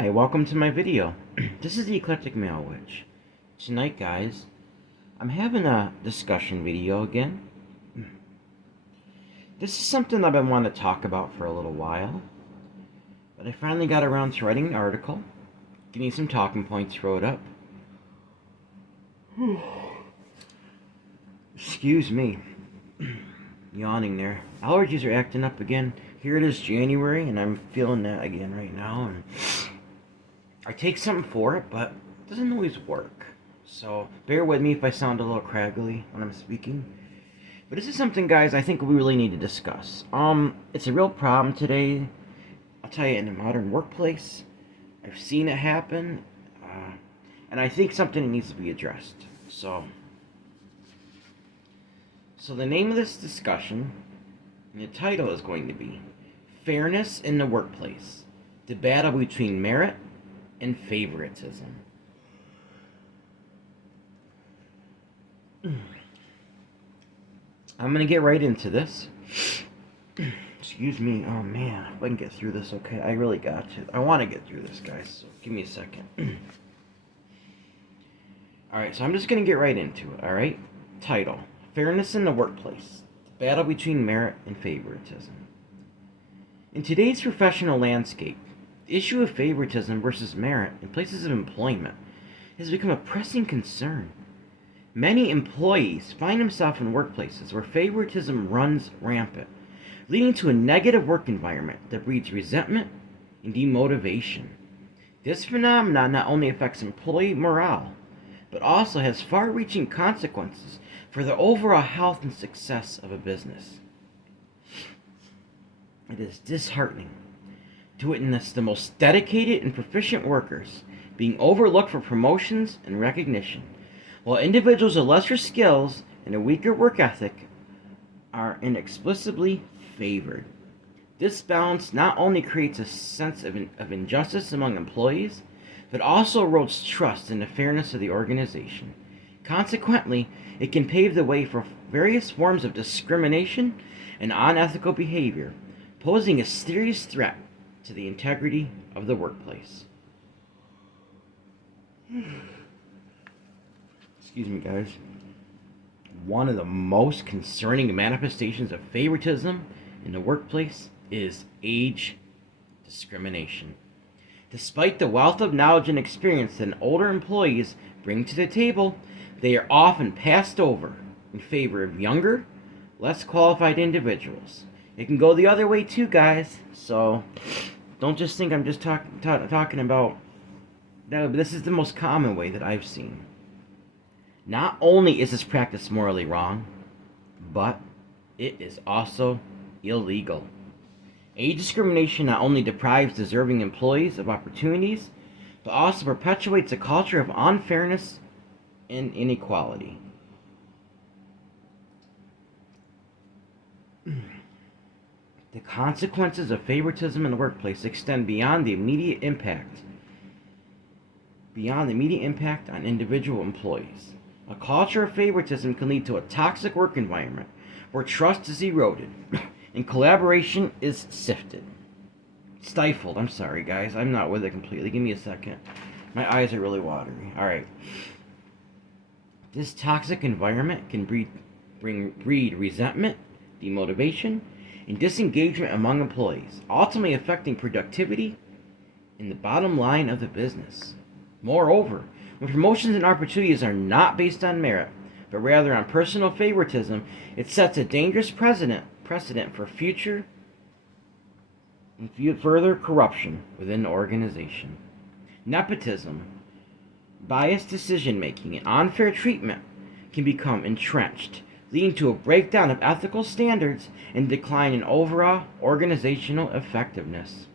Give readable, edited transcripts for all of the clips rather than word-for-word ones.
Hi, welcome to my video. This is the Eclectic Male Witch. Tonight, guys, I'm having a discussion video again. This is something I've been wanting to talk about for a little while, but I finally got around to writing an article, getting some talking points wrote up. Excuse me. Yawning there. Allergies are acting up again. Here it is January, and I'm feeling that again right now. And I take something for it, but it doesn't always work. So bear with me if I sound a little craggly when I'm speaking. But this is something, guys, I think we really need to discuss. It's a real problem today. I'll tell you, in the modern workplace, I've seen it happen, and I think something needs to be addressed. So the name of this discussion, the title is going to be Fairness in the Workplace, the Battle Between Merit and Favoritism. I'm going to get right into this. Excuse me. Oh, man. If I can get through this, okay. I really got to. I want to get through this, guys, so give me a second. Alright, so I'm just going to get right into it, alright? Title: Fairness in the Workplace, the Battle Between Merit and Favoritism. In today's professional landscape, the issue of favoritism versus merit in places of employment has become a pressing concern. Many employees find themselves in workplaces where favoritism runs rampant, leading to a negative work environment that breeds resentment and demotivation. This phenomenon not only affects employee morale, but also has far-reaching consequences for the overall health and success of a business. It is disheartening to witness the most dedicated and proficient workers being overlooked for promotions and recognition, while individuals with lesser skills and a weaker work ethic are inexplicably favored. This balance not only creates a sense of injustice among employees, but also erodes trust in the fairness of the organization. Consequently, it can pave the way for various forms of discrimination and unethical behavior, posing a serious threat to the integrity of the workplace. Excuse me, guys. One of the most concerning manifestations of favoritism in the workplace is age discrimination. Despite the wealth of knowledge and experience that older employees bring to the table, they are often passed over in favor of younger, less qualified individuals. It can go the other way too, guys, so don't just think I'm just talking about that. This is the most common way that I've seen. Not only is this practice morally wrong, but it is also illegal. Age discrimination not only deprives deserving employees of opportunities, but also perpetuates a culture of unfairness and inequality. The consequences of favoritism in the workplace extend beyond the immediate impact on individual employees. A culture of favoritism can lead to a toxic work environment where trust is eroded and collaboration is stifled. I'm sorry, guys. I'm not with it completely. Give me a second. My eyes are really watery. Alright. This toxic environment can breed resentment, demotivation, and disengagement among employees, ultimately affecting productivity and the bottom line of the business. Moreover, when promotions and opportunities are not based on merit, but rather on personal favoritism, it sets a dangerous precedent for future and further corruption within the organization. Nepotism, biased decision-making, and unfair treatment can become entrenched, leading to a breakdown of ethical standards and decline in overall organizational effectiveness.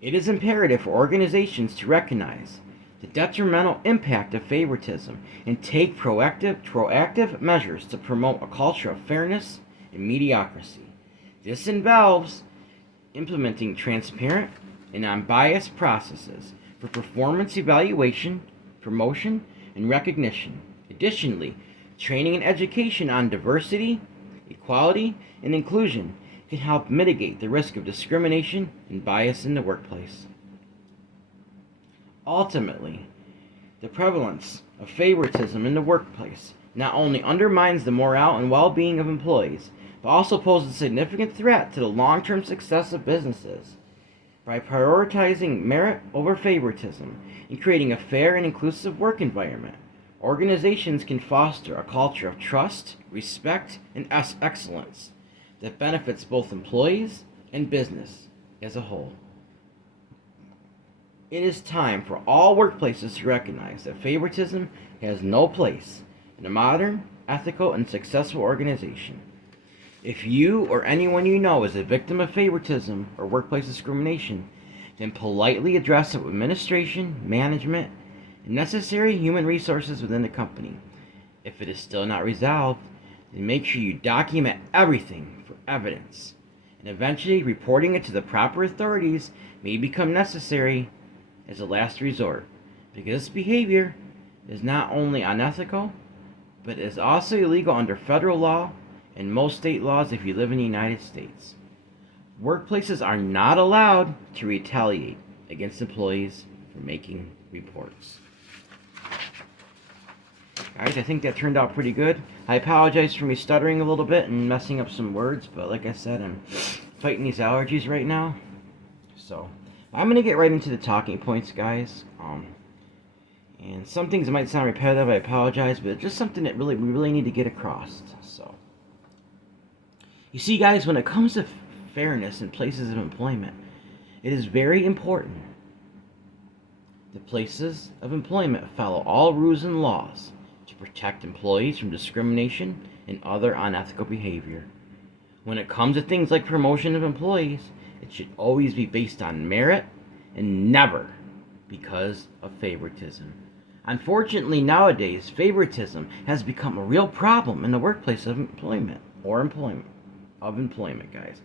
It is imperative for organizations to recognize the detrimental impact of favoritism and take proactive measures to promote a culture of fairness and mediocrity. This involves implementing transparent and unbiased processes for performance evaluation, promotion, and recognition. Additionally, training and education on diversity, equality, and inclusion can help mitigate the risk of discrimination and bias in the workplace. Ultimately, the prevalence of favoritism in the workplace not only undermines the morale and well-being of employees, but also poses a significant threat to the long-term success of businesses. By prioritizing merit over favoritism and creating a fair and inclusive work environment, organizations can foster a culture of trust, respect, and excellence that benefits both employees and business as a whole. It is time for all workplaces to recognize that favoritism has no place in a modern, ethical, and successful organization. If you or anyone you know is a victim of favoritism or workplace discrimination, then politely address it with administration, management, and necessary human resources within the company. If it is still not resolved, then make sure you document everything for evidence, and eventually reporting it to the proper authorities may become necessary as a last resort, because this behavior is not only unethical, but is also illegal under federal law and most state laws if you live in the United States. Workplaces are not allowed to retaliate against employees for making reports. Guys, I think that turned out pretty good. I apologize for me stuttering a little bit and messing up some words, but like I said, I'm fighting these allergies right now. So, I'm going to get right into the talking points, guys. And some things might sound repetitive, I apologize, but it's just something that we really need to get across. So, you see, guys, when it comes to fairness in places of employment, it is very important that places of employment follow all rules and laws to protect employees from discrimination and other unethical behavior. When it comes to things like promotion of employees, it should always be based on merit and never because of favoritism. Unfortunately, nowadays, favoritism has become a real problem in the workplace of employment, guys.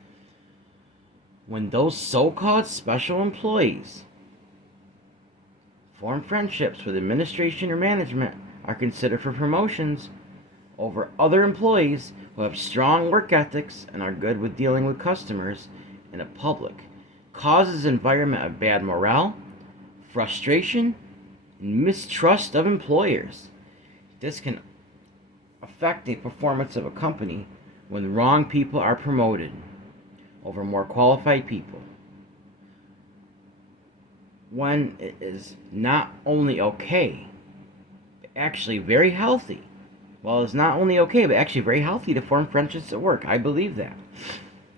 When those so-called special employees form friendships with administration or management are considered for promotions over other employees who have strong work ethics and are good with dealing with customers in the public, causes an environment of bad morale, frustration, and mistrust of employers. This can affect the performance of a company when the wrong people are promoted over more qualified people. When it is not only okay, but actually very healthy. Well, it's not only okay, but actually very healthy to form friendships at work. I believe that.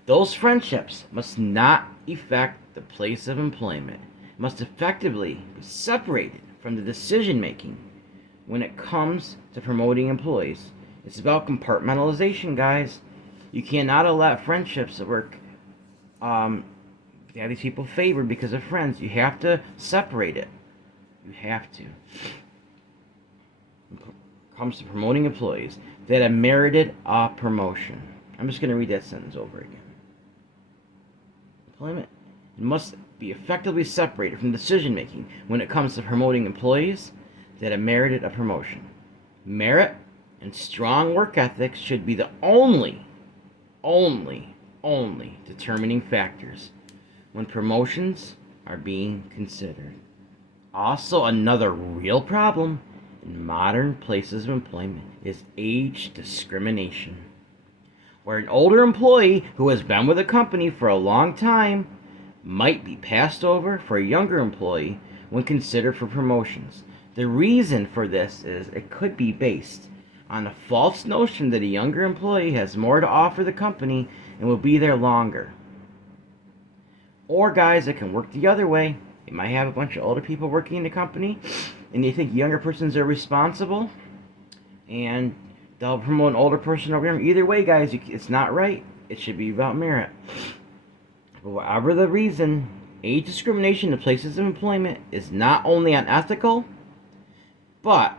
Those friendships must not affect the place of employment, must effectively be separated from the decision making when it comes to promoting employees. It's about compartmentalization, guys. You cannot allow friendships at work have these people favored because of friends. You have to separate it. You have to. When it comes to promoting employees that have merited a promotion. I'm just going to read that sentence over again. Employment must be effectively separated from decision making when it comes to promoting employees that have merited a promotion. Merit and strong work ethics should be the only determining factors when promotions are being considered. Also, another real problem in modern places of employment is age discrimination, where an older employee who has been with a company for a long time might be passed over for a younger employee when considered for promotions. The reason for this is it could be based on a false notion that a younger employee has more to offer the company and will be there longer. Or, guys, it can work the other way. You might have a bunch of older people working in the company, and you think younger persons are responsible, and they'll promote an older person over here. Either way, guys, it's not right. It should be about merit. But whatever the reason, age discrimination in places of employment is not only unethical, but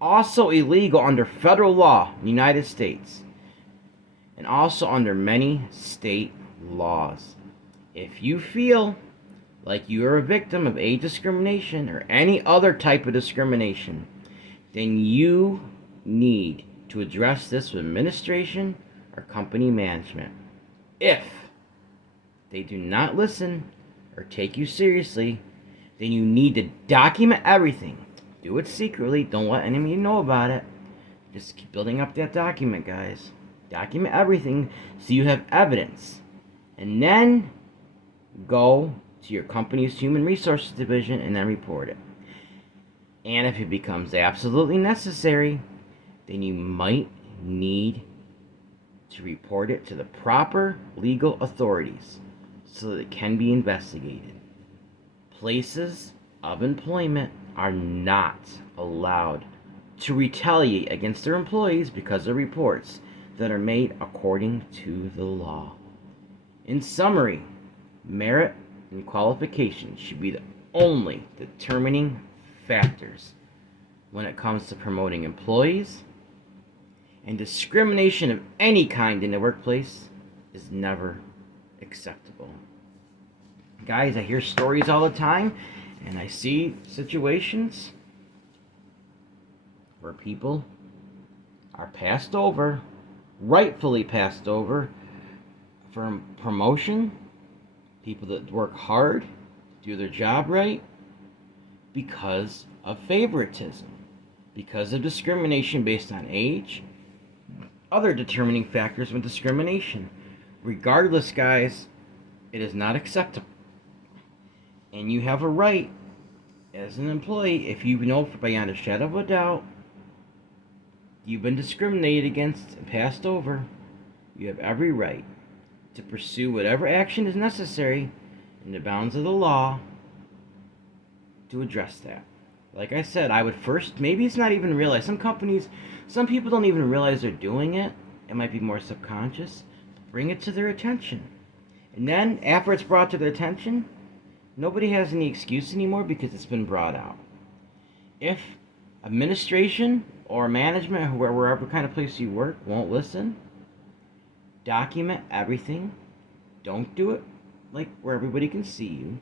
also illegal under federal law in the United States, and also under many state laws. If you feel like you are a victim of age discrimination or any other type of discrimination, then you need to address this with administration or company management. If they do not listen or take you seriously, then you need to document everything. Do it secretly. Don't let anybody know about it. Just keep building up that document, guys. Document everything so you have evidence. And then go to your company's human resources division and then report it. And if it becomes absolutely necessary, then you might need to report it to the proper legal authorities so that it can be investigated. Places of employment are not allowed to retaliate against their employees because of reports that are made according to the law. In summary, merit and qualifications should be the only determining factors when it comes to promoting employees, and discrimination of any kind in the workplace is never acceptable. Guys, I hear stories all the time, and I see situations where people are passed over, rightfully passed over, for promotion, people that work hard, do their job right, because of favoritism, because of discrimination based on age, other determining factors with discrimination. Regardless, guys, it is not acceptable. And you have a right as an employee, if you know beyond a shadow of a doubt you've been discriminated against and passed over, you have every right to pursue whatever action is necessary in the bounds of the law to address that. Like I said, I would first, maybe it's not even realized. Some people don't even realize they're doing it. It might be more subconscious. Bring it to their attention. And then, after it's brought to their attention, nobody has any excuse anymore because it's been brought out. If administration or management, or wherever kind of place you work, won't listen, document everything. Don't do it like where everybody can see you.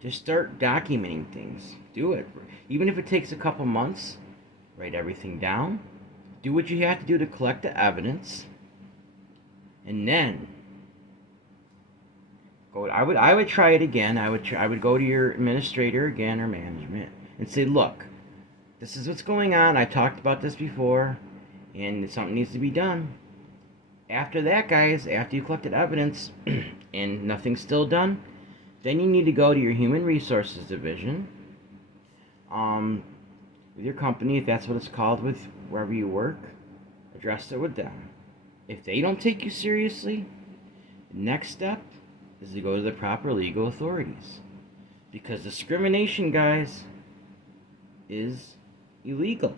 Just start documenting things. Do it. Even if it takes a couple months, write everything down. Do what you have to do to collect the evidence. And then I would try it again. I would go to your administrator again or management and say, look, this is what's going on. I talked about this before, and something needs to be done. After that, guys, after you collected evidence and nothing's still done, then you need to go to your human resources division with your company, if that's what it's called, with wherever you work. Address it with them. If they don't take you seriously, the next step is to go to the proper legal authorities. Because discrimination, guys, is illegal.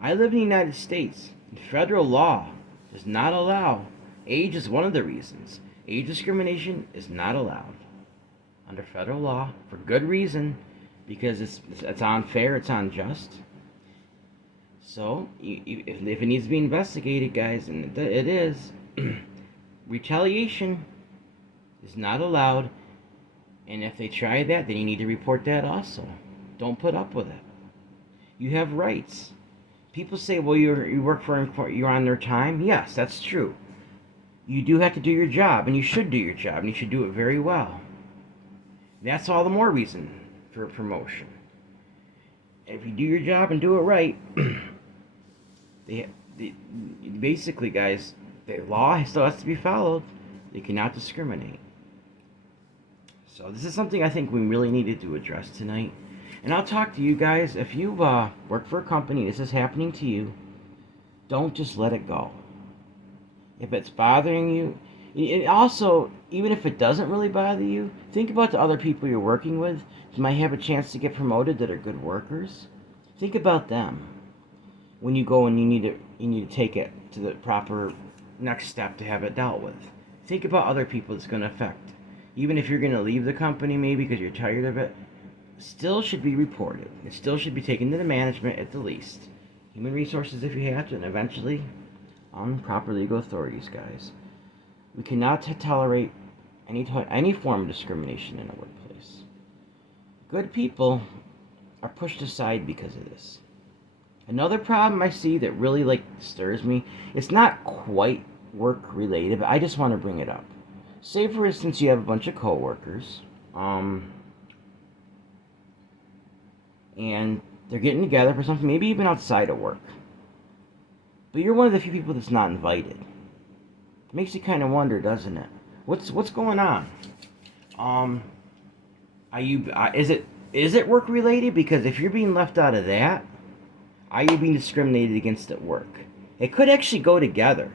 I live in the United States. Federal law does not allow, age is one of the reasons. Age discrimination is not allowed under federal law for good reason, because it's unfair, it's unjust. So, if it needs to be investigated, guys, and it is, retaliation is not allowed, and if they try that, then you need to report that also. Don't put up with it. You have rights. People say, well, you work for you're on their time. Yes, that's true. You do have to do your job, and you should do your job, and you should do it very well. That's all the more reason for a promotion. If you do your job and do it right, basically, guys, the law still has to be followed. They cannot discriminate. So this is something I think we really needed to address tonight. And I'll talk to you guys. If you work for a company, this is happening to you, don't just let it go. If it's bothering you, and also, even if it doesn't really bother you, think about the other people you're working with who might have a chance to get promoted that are good workers. Think about them when you go and you need to take it to the proper next step to have it dealt with. Think about other people it's going to affect. Even if you're going to leave the company maybe because you're tired of it, still should be reported. It still should be taken to the management at the least. Human resources if you have to, and eventually on proper legal authorities, guys. We cannot tolerate any form of discrimination in a workplace. Good people are pushed aside because of this. Another problem I see that really stirs me, it's not quite work related, but I just want to bring it up. Say for instance you have a bunch of coworkers, and they're getting together for something, maybe even outside of work. But you're one of the few people that's not invited. It makes you kind of wonder, doesn't it? What's going on? Are you is it work related? Because if you're being left out of that, are you being discriminated against at work? It could actually go together.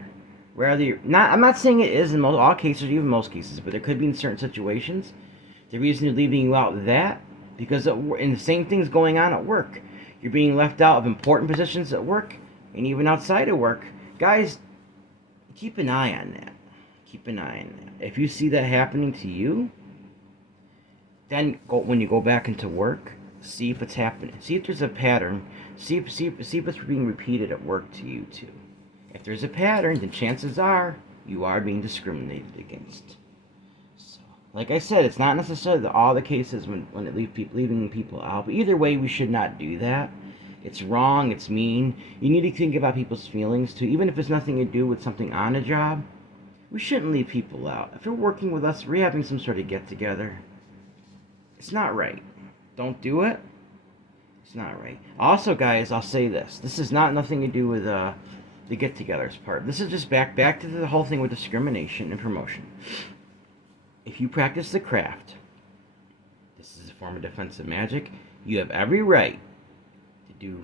Rather, I'm not saying it is in all cases, or even most cases, but there could be in certain situations. The reason they're leaving you out of that, because and the same thing's going on at work. You're being left out of important positions at work, and even outside of work. Guys, keep an eye on that. Keep an eye on that. If you see that happening to you, then when you go back into work, see if it's happening. See if there's a pattern. See if it's being repeated at work to you too. If there's a pattern, then chances are you are being discriminated against. So, like I said, it's not necessarily all the cases when it leaving people out. But either way, we should not do that. It's wrong. It's mean. You need to think about people's feelings too, even if it's nothing to do with something on a job. We shouldn't leave people out. If you're working with us, we're having some sort of get-together. It's not right. Don't do it. It's not right. Also, guys, I'll say this. This is nothing to do with the get-togethers part. This is just back to the whole thing with discrimination and promotion. If you practice the craft, this is a form of defensive magic. You have every right to do,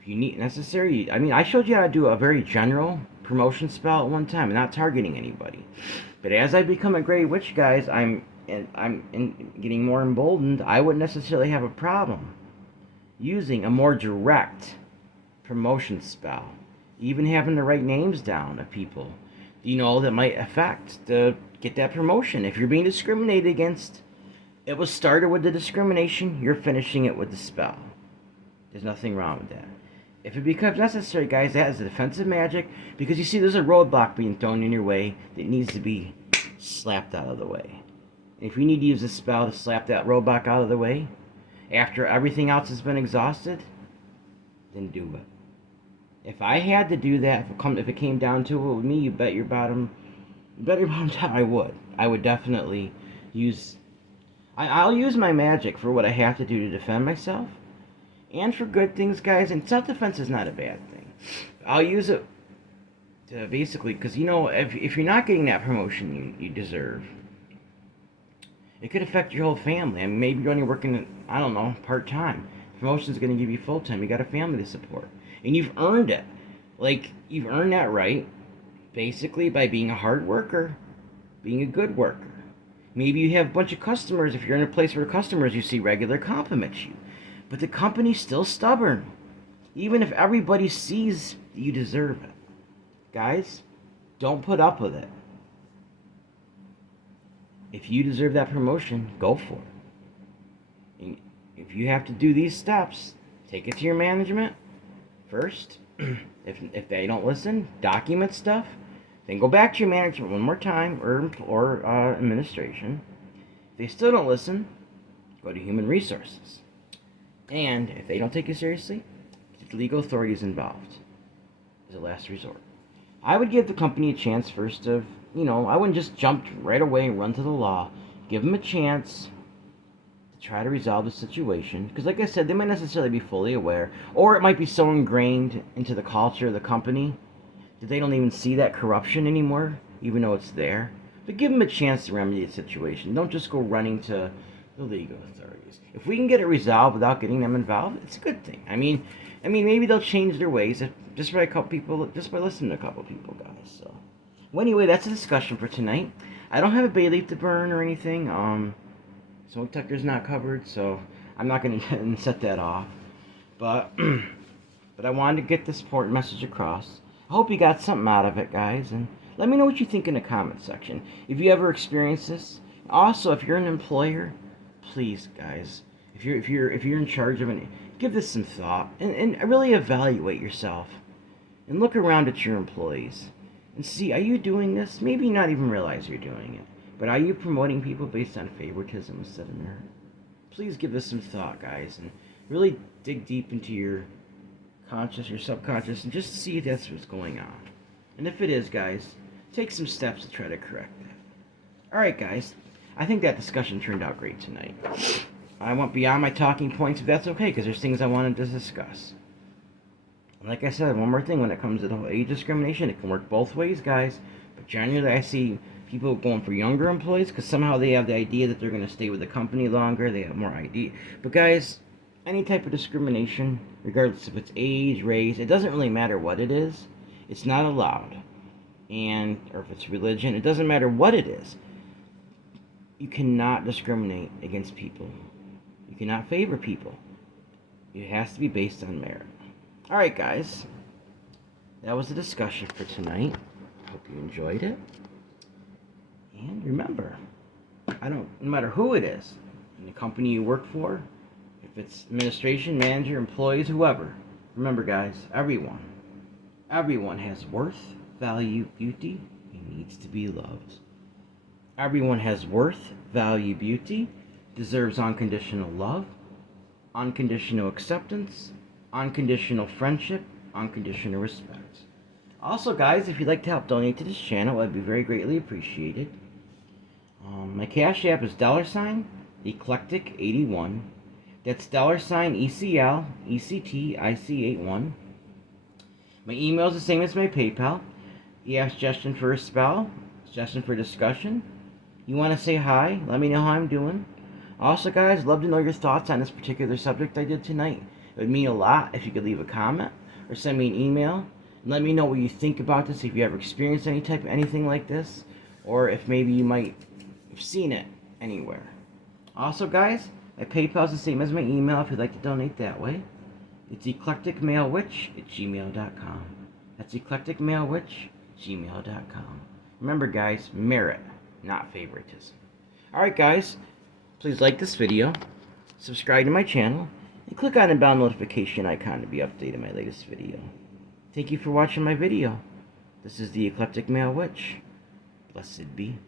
if you need necessary. I mean, I showed you how to do a very general promotion spell at one time, not targeting anybody. But as I become a Grey Witch, guys, I'm getting more emboldened. I wouldn't necessarily have a problem using a more direct promotion spell, even having the right names down of people, that might affect to get that promotion. If you're being discriminated against, it was started with the discrimination, you're finishing it with the spell. There's nothing wrong with that. If it becomes necessary, guys, that is a defensive magic, because you see there's a roadblock being thrown in your way that needs to be slapped out of the way. If you need to use a spell to slap that roadblock out of the way, after everything else has been exhausted, then do it. If I had to do that, if it came down to it with me, you bet your bottom dollar I would. I would definitely use. I'll use my magic for what I have to do to defend myself, and for good things, guys. And self-defense is not a bad thing. I'll use it to basically, because if you're not getting that promotion you deserve, it could affect your whole family. I mean, maybe you're only working, I don't know, part-time. Promotion's going to give you full-time. You got a family to support. And you've earned it. Like, you've earned that right, basically, by being a hard worker, being a good worker. Maybe you have a bunch of customers. If you're in a place where customers you see regular compliment you. But the company's still stubborn. Even if everybody sees that you deserve it. Guys, don't put up with it. If you deserve that promotion, go for it. And if you have to do these steps, take it to your management first. If they don't listen, document stuff. Then go back to your management one more time, or administration. If they still don't listen, go to human resources. And if they don't take you seriously, get the legal authorities involved as a last resort. I would give the company a chance first of, I wouldn't just jump right away and run to the law. Give them a chance to try to resolve the situation. Because like I said, they might necessarily be fully aware. Or it might be so ingrained into the culture of the company that they don't even see that corruption anymore, even though it's there. But give them a chance to remedy the situation. Don't just go running to the legal authorities. If we can get it resolved without getting them involved, it's a good thing. I mean, maybe they'll change their ways just by listening to a couple people, guys. So, well, anyway, that's a discussion for tonight. I don't have a bay leaf to burn or anything. Smoke detector's not covered, so I'm not going to set that off. But I wanted to get this important message across. I hope you got something out of it, guys, and let me know what you think in the comment section. If you ever experienced this, also if you're an employer, please, guys, if you're in charge of give this some thought and really evaluate yourself and look around at your employees and see, are you doing this? Maybe not even realize you're doing it, but are you promoting people based on favoritism instead of merit? Please give this some thought, guys, and really dig deep into your conscious or subconscious and just see if that's what's going on. And if it is, guys, take some steps to try to correct that. Alright, guys, I think that discussion turned out great tonight. I went beyond my talking points, but that's okay, because there's things I wanted to discuss. And like I said, one more thing, when it comes to the whole age discrimination, it can work both ways, guys. But generally, I see people going for younger employees, because somehow they have the idea that they're going to stay with the company longer, they have more idea. But guys, any type of discrimination, regardless if it's age, race, it doesn't really matter what it is. It's not allowed. And, or if it's religion, it doesn't matter what it is. You cannot discriminate against people. You cannot favor people. It has to be based on merit. Alright, guys. That was the discussion for tonight. Hope you enjoyed it. And remember, no matter who it is, in the company you work for, if it's administration, manager, employees, whoever, remember, guys, everyone has worth, value, beauty, and needs to be loved. Everyone has worth, value, beauty, deserves unconditional love, unconditional acceptance, unconditional friendship, unconditional respect. Also, guys, if you'd like to help donate to this channel, I'd be very greatly appreciated. My Cash App is $Eclectic81. That's $ECLECTIC81. My email is the same as my PayPal. You have suggestion for a spell, suggestion for discussion. You want to say hi, let me know how I'm doing. Also, guys, love to know your thoughts on this particular subject I did tonight. It would mean a lot if you could leave a comment or send me an email and let me know what you think about this, if you ever experienced anything like this, or if maybe you might have seen it anywhere. Also, guys, my PayPal is the same as my email if you'd like to donate that way. It's eclecticmalewitch@gmail.com. That's eclecticmalewitch@gmail.com. Remember, guys, merit, not favoritism. Alright, guys, please like this video, subscribe to my channel, and click on the bell notification icon to be updated on my latest video. Thank you for watching my video. This is the Eclectic Male Witch. Blessed be.